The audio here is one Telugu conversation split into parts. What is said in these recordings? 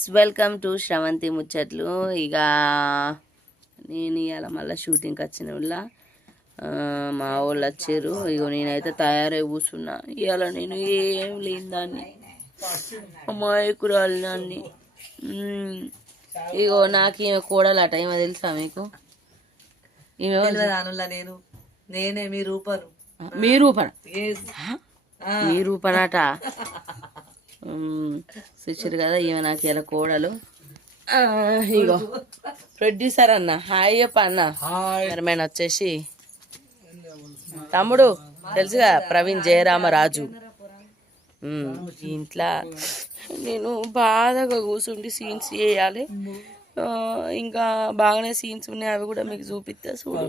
ఫ్రెండ్స్, వెల్కమ్ టు శ్రవంతి ముచ్చట్లు. ఇక నేను ఇవాళ మళ్ళీ షూటింగ్కి వచ్చిన వాళ్ళ మా వాళ్ళు వచ్చారు. ఇక నేనైతే తయారై కూర్చున్నా. ఇవాళ నేను ఏం లేని దాన్ని అమ్మాయికురాలు దాన్ని. ఇగో నాకు ఈమె కూడలట. ఏమో తెలుసా మీకు? నేను నేనే మీ రూపను. మీ రూపన? మీ రూపనట. చూసారు కదా, ఈమె నాకు ఇలా కోడలు. ఇగో ప్రొడ్యూసర్ అన్న హాయ్ చెప్ప అన్న. కెమెరామెన్ వచ్చేసి తమ్ముడు తెలుసుగా, ప్రవీణ్ జయరామరాజు. ఇంట్లో నేను బాధగా కూర్చుండి సీన్స్ వేయాలి. ఇంకా బాగానే సీన్స్ ఉన్నాయి, అవి కూడా మీకు చూపిస్తా చూడు.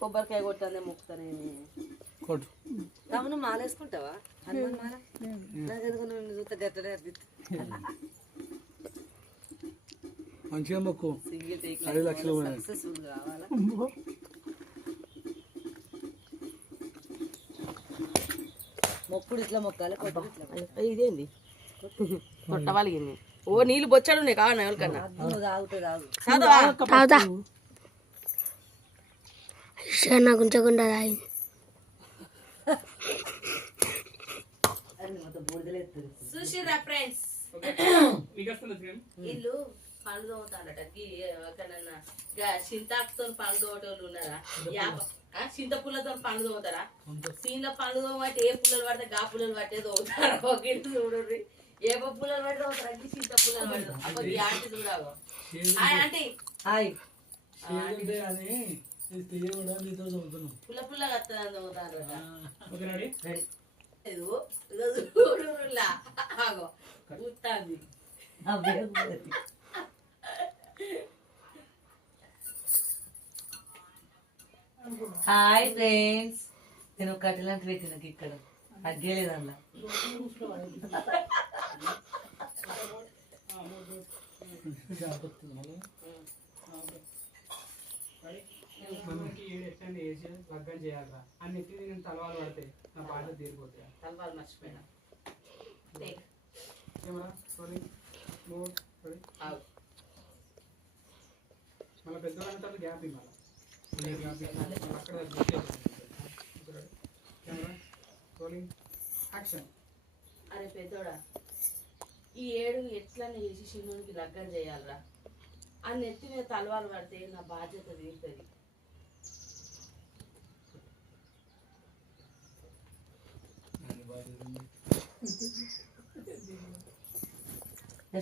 కొబ్బరికాయ కొట్టానే మొక్కుతానే కొట్టు. తమ్ముడు మాలేసుకుంటావా? హనుమాన్ మాల నాకు ఎందుకు చూస్తే గట్టడే మంచిగా మొక్కు. 10 లక్షలు సక్సెస్ఫుల్ కావాలా? మొక్కుడు ఇట్లా మొక్కాలి. ఇదేంది కొట్టవాలిగింది? ఓ నీళ్ళు బొచ్చాడు ఉన్నాయి కావాలి ఎవరికన్నా. నాకు ఉంచకుండా చూసిరా ఫ్రెండ్స్, వీళ్ళు పళ్ళు తోముతాడట. చింతాకుతో పళ్ళు తోమటోళ్ళు ఉన్నారా? చింతపుల్లతో పళ్ళు తోముతారా? సీన్ల పళ్ళు తోమబట్టి ఏ పుల్లలు పడితే గా పుల్లలు పట్టే తోముతారు. చూడు ఏ పుల్లలు పడితే తోముతారా? చింత పుల్లలు పడతాం. అప్పుడు ఆంటీ చూడాలి. Hi aunty. హాయ్. పుల్ల పుల్లగా తోముతారు. హాయ్ ఫ్రెండ్స్, నేను కట్టెలంటే పెట్టిన ఇక్కడ అగ్గలేదన్నా. లగ్గం చేయాలరా అన్ని నేను తలవాలు పడతాయి, నా బాధ్యత తీరిపోతాయి. తలవాలు మర్చిపోయినా. మళ్ళీ పెద్దవాళ్ళ గ్యాప్ యాక్షన్. అరే పెద్దోడా, ఈ ఏడు ఎట్లా చేసి శివునికి లగ్గం చేయాలరా? ఆ నెత్తి మీద తలవాలు పడితే నా బాధ్యత తీరుతుంది.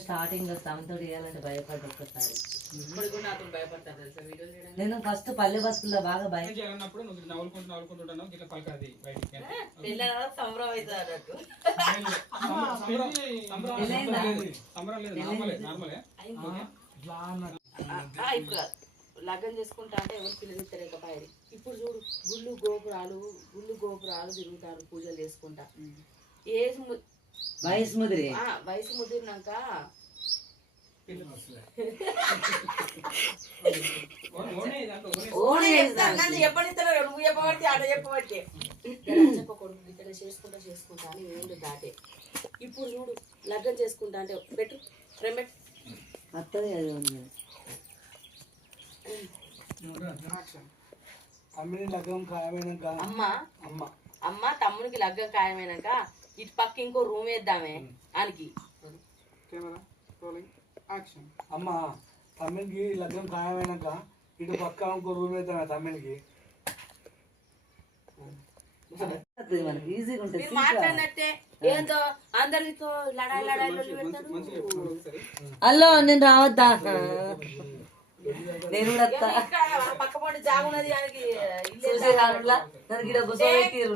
స్టార్టింగ్ లో తమతో చేయాలంటే భయపడ్డ ఒక్కసారి. ఇప్పుడు కూడా నాతో భయపడతాను తెలుసా వీడియో చేయడానికి. నేను ఫస్ట్ పల్లె బతుకుల్లో బాగా భయం చేయాలన్నప్పుడు నువ్వు నవ్వుకుంటున్నావు ఇట్లా పలకాది బయటికి. సంబరం అవుతుంది అన్నట్టు. ఇప్పుడు లగ్గం చేసుకుంటా అంటే ఎవరు పిల్లలు ఇకపోయారు. ఇప్పుడు చూడు, గుళ్ళు గోపురాలు తిరుగుతారు పూజలు చేసుకుంటా. వయసు ముదిరినాక చెప్పనిస్తాడు. నువ్వు చెప్పబట్టి ఆడ చెప్పబట్టే చెప్పకూడదు. ఇతర చేసుకుంటా అని ఏం దాటే. ఇప్పుడు చూడు, లగ్గం చేసుకుంటా అంటే పెట్టు ఫ్రెండ్ అత్తది. అమ్మ తమ్మునికి లగ్గం ఖాయమైనాక ఇటు పక్క ఇంకో రూమ్ వేద్దామే ఆనికి. అమ్మ తమ్మిడికి లగ్గం ఖాయమైనాక ఇటు పక్క ఇంకో రూమ్ వేద్దామే తమ్మిడికి. మాట్లాడినట్టే ఏందో అందరితో హలో, నేను రావద్దా? నేను కూడా పక్క పొంటి జాగున్నది.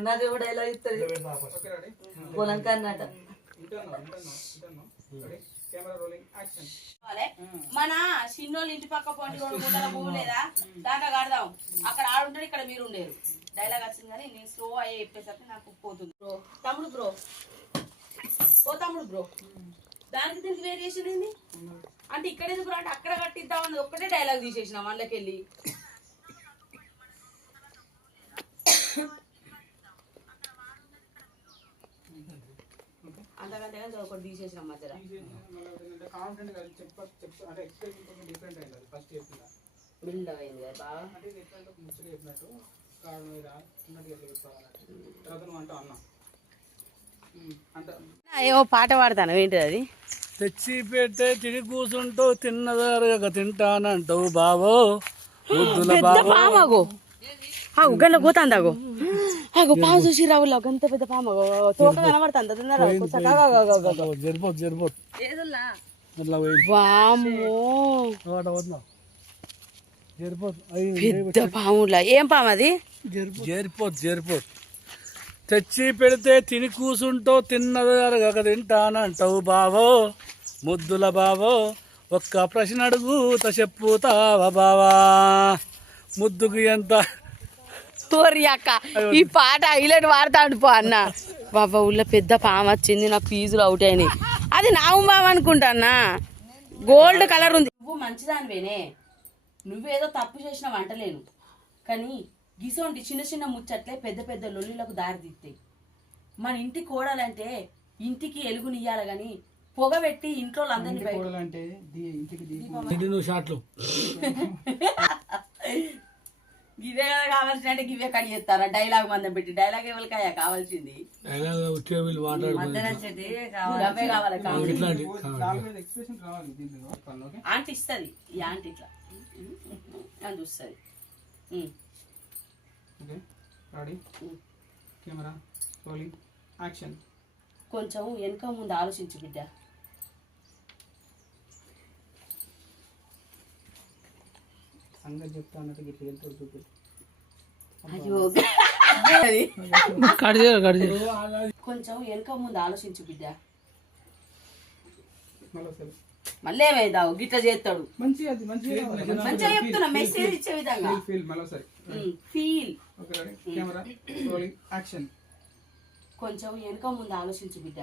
నాకు కూడా ఎలా ఇస్తుంది పొలం కన్నట. మన చిన్నోళ్ళు ఇంటి పక్క పొంటి భూమి లేదా దాంట్లో కడదాం. అక్కడ ఆడుంటాడు, ఇక్కడ మీరు ఉండేరు. డైలాగ్ వచ్చింది కానీ నేను స్లో అయ్యే చెప్పేసరికి నాకు పోతుంది. బ్రో తమ్ముడు బ్రో, ఓ తమ్ముడు బ్రో, దానికి దీనికి వేరియేషన్ ఏంది అంటే ఇక్కడ ఎందుకు అంటే అక్కడ కట్టిద్దాం తింటామని ఒక్కటే డైలాగ్ తీసేసినాం అందులోకెళ్ళి. అంతకంటే ఒకటి తీసేసినాం మధ్యలో. బిల్డ్ అయింది కదా బాగా. ఏవో పాట పాడతాను ఏంటిది అది? తెచ్చి పెట్టే తిని కూర్చుంటూ తిన్నదారుగా తింటానంటావు బావో ముద్దుల బావో. గంట పోతాంది అగో అగో పాము చూసి రావులో గంత పెద్ద పాము తోక కనబడుతుంది. పెద్ద పాములా. ఏం పాము అది? జరిపోతు. తెచ్చి పెడితే తిని కూసుంటూ తిన్నదారుగా తింటానంటావు బావో ముద్దుల బావో. ఒక్క ప్రశ్న అడుగుత చెప్పుతావా బావా ముద్దుకి ఎంత. అక్క ఈ పాట హైలైట్ వాడతాడు పో అన్న. బాబా ఊళ్ళో పెద్ద పాము వచ్చింది, నాకు ఫీజులు అవుట్ అయినాయి. అది నాగు పాము అనుకుంటా, గోల్డ్ కలర్ ఉంది. నువ్వు మంచిదానివేనే, నువ్వేదో తప్పు చేసిన వంటలేను, కానీ గిసోంటి చిన్న చిన్న ముచ్చట్లే పెద్ద పెద్ద లొల్లిలకు దారితీస్తాయి. మన ఇంటి కోడాలంటే ఇంటికి ఎలుగునియ్యాలి గాని పొగ పెట్టి ఇంట్లో అందరినీ గివే కావాల్సినట్టే గివే కడి చేస్తారా? డైలాగ్ మందం పెట్టి డైలాగ్ ఎవరికాయ కావాల్సింది? ఆంటీ ఇస్తుంది, ఈ ఆంటీ ఇట్లా అని చూస్తుంది. కొంచెం వెనక ముందు ఆలోచించు బిడ్డ. కొంచెం వెనక ముందు ఆలోచించు బిడ్డ. మళ్ళీ ఏమైందావు గిట్లా చేస్తాడు. మంచిగా చెప్తున్నా, మెసేజ్ ఇచ్చే విధంగా ఫీల్. కొంచెం వెనక ముందు ఆలోచించు బిడ్డ.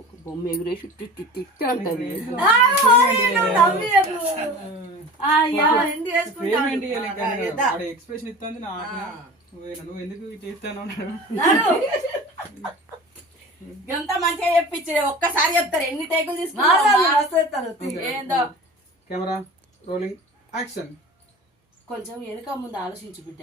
ఒక బొమ్మ ఎగురేసి అంటది. ఎక్స్ప్రెషన్ ఇస్తుంది నువ్వు ఎందుకు చేస్తాను. ఎంత మంచిగా చెప్పించే, ఒక్కసారి చెప్తారు ఎన్ని టేకులు తీసుకుంటారు. ఏందో కెమెరా రోలింగ్ యాక్షన్. కొంచెం వెనక ముందు ఆలోచించు బిడ్డ.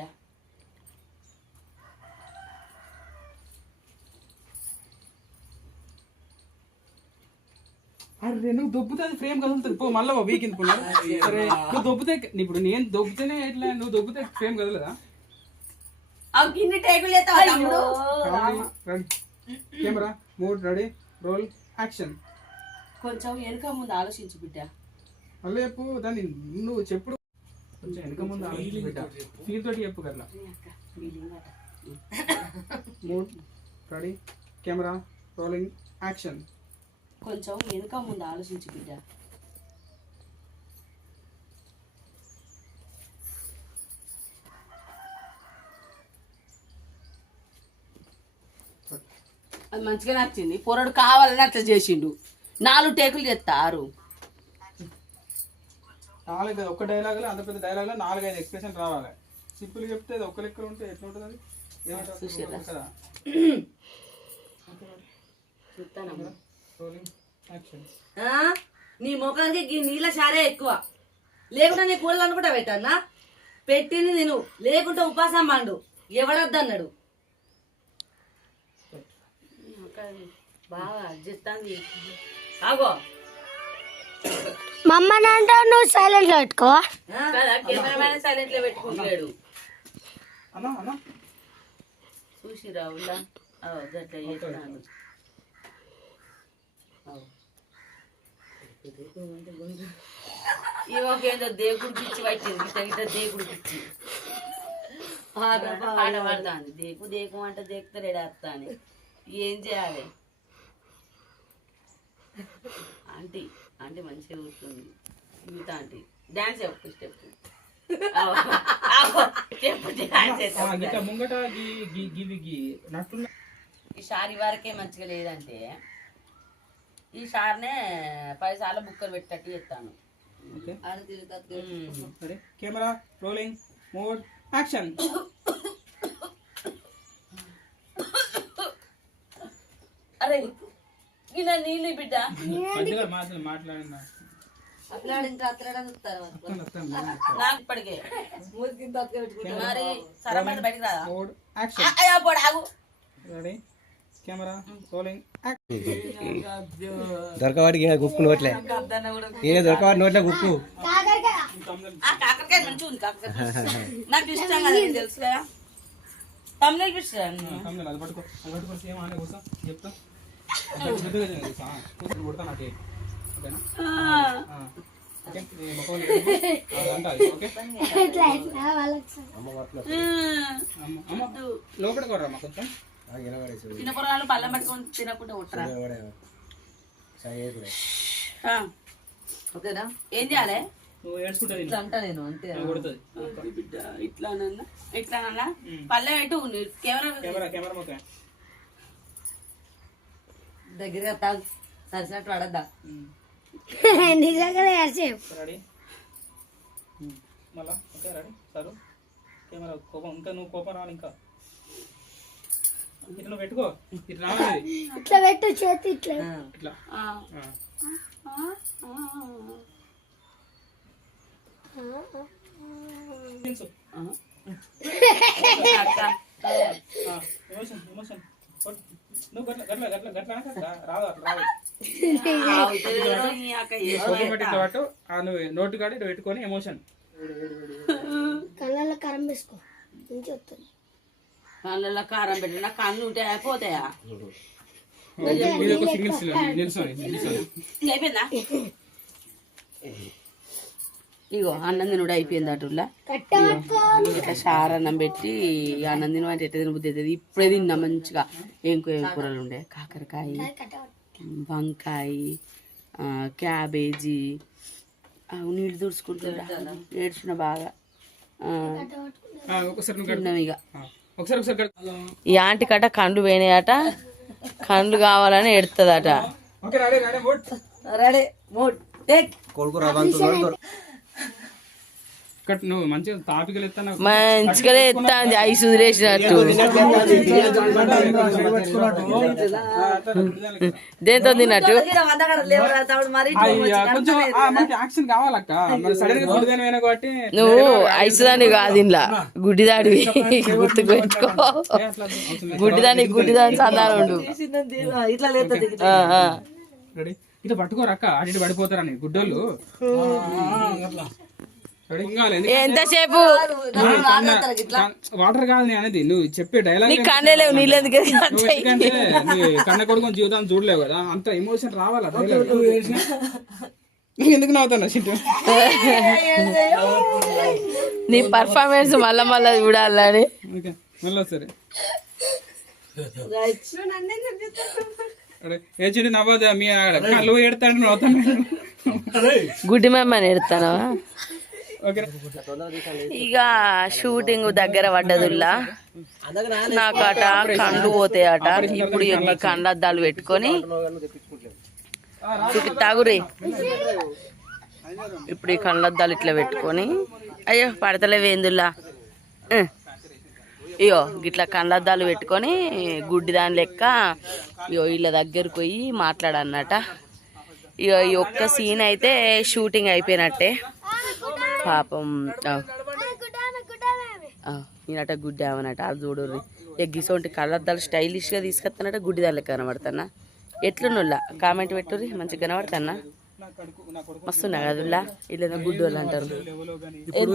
అరే నువ్వు దొబ్బుతే ఫ్రేమ్ కదులుతుంది పో, మళ్ళీ వీక్ అనుకున్నాను. సరే నువ్వు దొబ్బుతే, ఇప్పుడు నేను దొబ్బుతేనే ఎట్లా, నువ్వు దొబ్బుతే ఫ్రేమ్ కదలదా? ఇన్ని టేకులు కెమెరా మూడ్ రెడీ రోల్ యాక్షన్. కొంచెం వెనక ముందు ఆలోచించు బిడ్డ. మళ్ళీ చెప్పు దాన్ని, నువ్వు చెప్పుడు కొంచెం వెనక ముందు ఆలోచించు బిడ్డ, ఫీల్ తోటి చెప్పు కదా. Mood ready camera rolling action. కొంచెం వెనక ముందు ఆలోచించు బిడ్డ. అది మంచిగా నచ్చింది. పొరడు కావాలని అట్లా చేసిండు. 4 టేకులు చేస్తారు. 4 ఒక్క డైలాగ్ అంత పెద్ద డైలాగ్ లో 4-5 ఎక్స్ప్రెషన్ రావాలి. సింపుల్ చెప్తే అది ఒక్క లెక్క ఉంటే ఎట్లా ఉంటుంది? అది ఏమంటారు? నీ ముఖానికి నీళ్ళ చారే ఎక్కువ, లేకుంటే నీ కూరలు అనుకుంటా పెట్టన్నా. పెట్టింది నేను, లేకుంటే ఉపాసం పండు. ఎవడొద్దన్నాడు? బాగా చెప్తాంది. ఆగో మమ్మల్ని అంటావు, నువ్వు సైలెంట్ లో పెట్టుకోవా? కెమెరామెన్ సైలెంట్ లో పెట్టుకుంటాడు. చూసి రావులా అట్లా చేస్తాను. ఇవకేందో దేవుడు పిచ్చి పట్టింది, ఇట్లా దేవుడు పిచ్చి పాట పాడుతుంది. దేకు దేకు అంటే దేకుతారేడేస్తా అని ఏం చేయాలి? ఆంటీ ఆంటీ మంచిగా కూర్చుంది. మిగతా ఆంటీ డాన్స్ చెప్పు, స్టెప్ ఈ షార్ వరకే మంచిగా లేదంటే ఈ షార్నే 10 సార్లు బుక్కలు పెట్టేటట్టు చెప్తాను. Okay ready camera rolling mode action. అరే ఇలా నీళ్ళు బిడ్డ మధ్యలో మాట్లాడినా నాకు ఇప్పటికే మరి సరపడ బయటకు రాదా మోడ్ యాక్షన్. అయ్యా పోడు ఆగు. రెడీ కెమెరా రోలింగ్ దొరకవాడికి గుక్కు నోట్లే దొరకవాడి నోట్లే గుక్కు. కాకరకాయ మంచిగా ఉంది. కాకరకాయ నాకు ఇష్టం కదా, నీకు తెలుసు కదా. తమిళ ఇష్టం అది పట్టుకో సేమ్ ఆనే కోసం చెప్తా కొడతా నాకు ఓకేనా. ఓకే లోపల కొర్రమ్మా కొంచెం చిన్నపురాలు పళ్ళం పట్టుకొని తినకుండా ఉంటారా. ఓకేనా? ఏం చేయాలి? నువ్వు ఏడ్చుకుంటా ఇట్లా అంటా నేను అంతే. కొడుతుంది బిడ్డ ఇట్లానన్నా ఇట్లానన్నా పళ్ళెం పెట్టు. కెమెరా మొక్క దగ్గరగా తాగు సరిసినట్టు పడద్దా. నిజంగానే అరిచేవు. రెడీ మళ్ళా ఓకే రెడీ సరు కెమెరా కోపం ఇంకా నువ్వు కోపం రావాలి ఇంకా ఇట్లా నువ్వు పెట్టుకో ఇట్లా రావాలి ఇట్లా పెట్టు చేతి ఇట్లా ఇట్లా ఎమోషన్ నువ్వు గట్ల గట్ల గట్ల గట్ల రాదు అట్లా రాదు పట్టు నువ్వు నోటు కాడి ఇటు పెట్టుకొని ఎమోషన్ కళ్ళల్లో కారం వేసుకో నుంచి వస్తుంది. కళ్ళల్లో కారం పెట్టిన కళ్ళు ఉంటే అయిపోతాయా? అయిపోయిందా? ఇగో అన్నం తినుడు అయిపోయింది. అటులా ఇట్లా షార్ అన్నం పెట్టి అన్నం తినమంటే ఎట్ట తినబుద్ధి అవుతుంది. ఇప్పుడే తిన్నా మంచిగా. ఏం కూరలు ఉండే కాకరకాయ, వంకాయ, క్యాబేజీ. నీళ్ళు తుడుచుకుంటున్నా ఏడ్చిన బాగా తిన్నాం. ఇక ఈ ఆంటీ కట కండ్లు పోయినాయట, కండ్లు కావాలని ఎడుతుందట. Ready mode take. నువ్వు మంచిగా తాపికలు మంచిగా ఎత్తాంది ఐసు వదిలేసినట్టు. దేంతో తిన్నట్టు నువ్వు ఐసు దాన్ని కాదు ఇంట్లో గుడ్డిదాడివి. గుర్తుకు పెట్టుకో. గుడ్డిదాని సందాలు ఉండు. ఇట్లా లేతుంది. ఇట్లా పట్టుకోరక్క అటు పడిపోతారని గుడ్డోళ్ళు. ఎంతసేపు వాటర్ కాదు నేను అనేది. నువ్వు చెప్పే డైలాగ్ కండలేవు నీళ్ళు ఎందుకు? ఎందుకంటే కన్న కొడుకుని జీవితాన్ని చూడలేవు కదా, అంత ఎమోషన్ రావాలా ఎందుకు నవ్వుతాను చింటూ? నీ పర్ఫార్మెన్స్ మళ్ళా మళ్ళా చూడాలని. మళ్ళా సరే ఏ చింటూ నవ్వదు. మీ కళ్ళు ఎడతాడు నవ్వుతాను. గుడ్డి మమ్మని ఎడతానా? ఇక షూటింగ్ దగ్గర పడ్డదుల్లా నాకట కండ్లు పోతాయట. ఇప్పుడు ఇవన్నీ కండ్లద్దాలు పెట్టుకొని తాగురే. ఇప్పుడు ఈ కండ్లద్దాలు ఇట్లా పెట్టుకొని అయ్యో పడతలేవేందుల్లా. ఇయో ఇట్లా కండ్లద్దాలు పెట్టుకొని గుడ్డి దాని లెక్క ఇయో వీళ్ళ దగ్గరకు పోయి మాట్లాడన్నట. ఇక ఈ ఒక్క సీన్ అయితే షూటింగ్ అయిపోయినట్టే. పాపం నేనట గుడ్డి అవనట. అది చూడరు ఎగ్గిసోంటి కళ్ళద్దాలు స్టైలిష్గా తీసుకొస్తానట. గుడ్డిదాని లెక్క కనబడతానా? ఎట్లున్నోళ్ళ కామెంట్ పెట్టుర్రి. మంచిగా కనబడతానా? మస్తున్నా కదుల్లా. ఇలా గుడ్డి వాళ్ళు అంటారు. ఇప్పుడు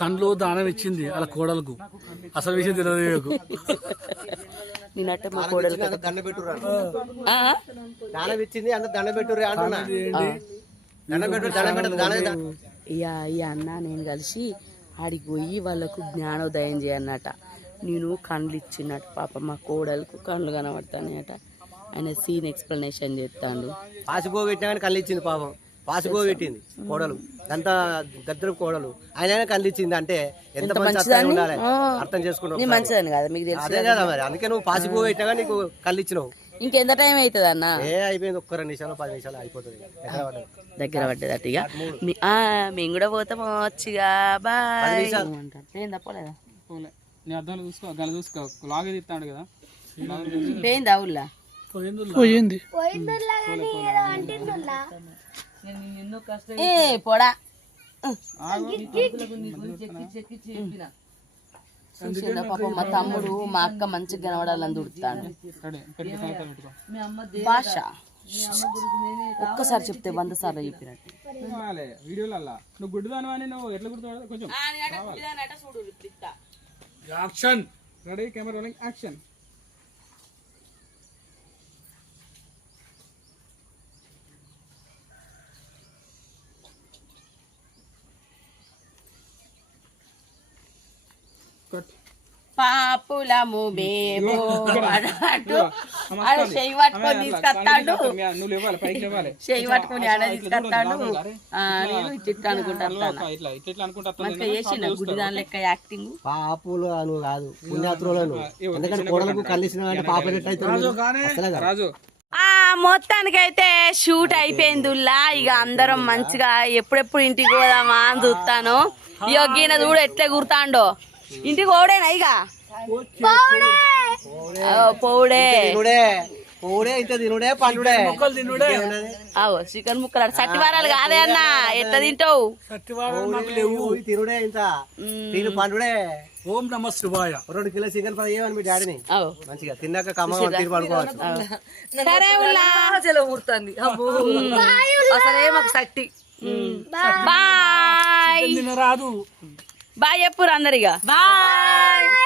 కండ్లు దానం ఇచ్చింది అలా కోడలకు. అసలు విషయం తెలియదు. నేనట్ట మా కోడలు దండ పెట్టుర్రు దానం ఇచ్చింది అంత దండ పెట్టుర్రు అంటున్నా. ఇక ఈ అన్న నేను కలిసి ఆడికి పోయి వాళ్ళకు జ్ఞానోదయం చేయన్నట. నేను కండ్లు ఇచ్చినట్టు పాప మా కోడలకు కండ్లు కనబడతానట. ఆయన సీన్ ఎక్స్ప్లెనేషన్ చేస్తాడు. పాసిపోగొట్టినా కానీ కళ్ళు ఇచ్చింది పాపం. పాసిపో పెట్టింది కోడలు అంత గద్దరు కోడలు ఆయన కళ్ళిచ్చింది అంటే ఎంత మంచి అత్తయ్య ఉండాలి అర్థం చేసుకుంటావు మంచిదని కదా మీకు తెలుసు అదే కదా మరి అందుకే నువ్వు పాసిపో పెట్టినా నీకు కళ్ళిచ్చినావు ఇంకెంత టైం అవుతుంది అన్న అయిపోయింది ఒక్క 2 నిమిషాలు 10 నిమిషాలు అయిపోతుంది దగ్గర పడ్డదట ఇక మేము కూడా పోతాం వచ్చిగా బాయ్ ఏం తప్పలేదా పోలే నీ అర్థంలో చూసుకో గల చూసుకో లాగే తీస్తాడు కదా పోయిందా ఊళ్ళా పోయింది పోయిందుల్లా కానీ ఏదో అంటిందుల్లా ఏ పొడా చూసిందా పాపం మా తమ్ముడు మా అక్క మంచిగా కనబడాలని దుడుతాడు భాష ఒక్కసారి చెప్తే 100 సార్లు చెప్పినట్టు వీడియోలల్లా నువ్వు గుడ్డుదాను అని నువ్వు ఎట్లా గుర్తు కొంచెం action ready camera rolling action పాపులము బేబో అన్నట్టు ఆడ చెయ్యి పట్టుకొని తీసుకొస్తాడు నువ్వు ఇవ్వాలి పైకి ఇవ్వాలి చెయ్యి పట్టుకొని ఆడ తీసుకొస్తాడు నేను చిట్టు అనుకుంటాను ఇట్లా ఇట్లా అనుకుంటా మంచిగా చేసిన గుడి దాని లెక్క యాక్టింగ్ పాపులు నువ్వు కాదు పుణ్యాత్రులను ఎందుకంటే కోడలకు కళ్ళిసిన అంటే పాప అయితే రాజు మొత్తానికైతే షూట్ అయిపోయిందిలా ఇక అందరం మంచిగా ఎప్పుడెప్పుడు ఇంటికి పోదామా అని చూస్తాను ఇక ఈయన చూడు ఎట్లా గుర్తాండో ఇంటికి పోడేనా ఇక పోడే పోడే ఇంత తినుడే పండుడే అవు చికెన్ ముక్కలు సట్టివారాలు కాదే అన్న ఎట్లా తింటావు తినుడే ఇంత తిను పండుడే ఓం నమ శివాయ 2 కిలో చికెన్ ఫ్రై చేయమని మీ డాడీని అవు మంచిగా తిన్నాక కమ్మ తిని పడుకోవచ్చు సరే ఉల్లా ఊరుతుంది అసలే మాకు సట్టి బాయ్ రాదు బాయ్ చెప్పురు అందరిగా బాయ్